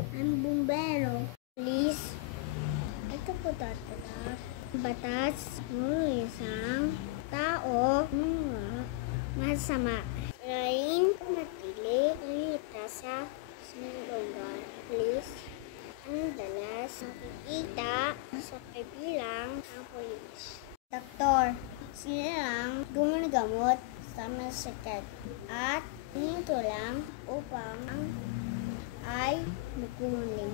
ang bumbero. Please. Ito po tatala. Batas ng isang tao masama. Lain natili kita sa lugar. Please. Ang dalas nakikita sa kabilang ng polis. Doktor, sila lang gumagamot sa masakit at dito lang upang ay magkuling.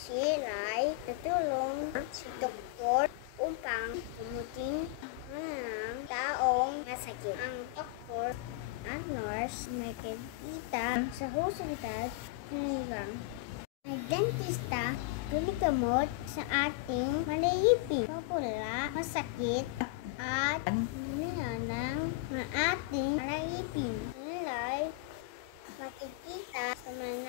Sila ay tutulong si doktor upang gumutin ng taong masakit. Ang doktor at nurse may kita sa hospital hanggang ay dentista gumigamot sa ating malihipin, mapula, masakit at nilanang ng ating malihipin. Nila'y makikita sa mga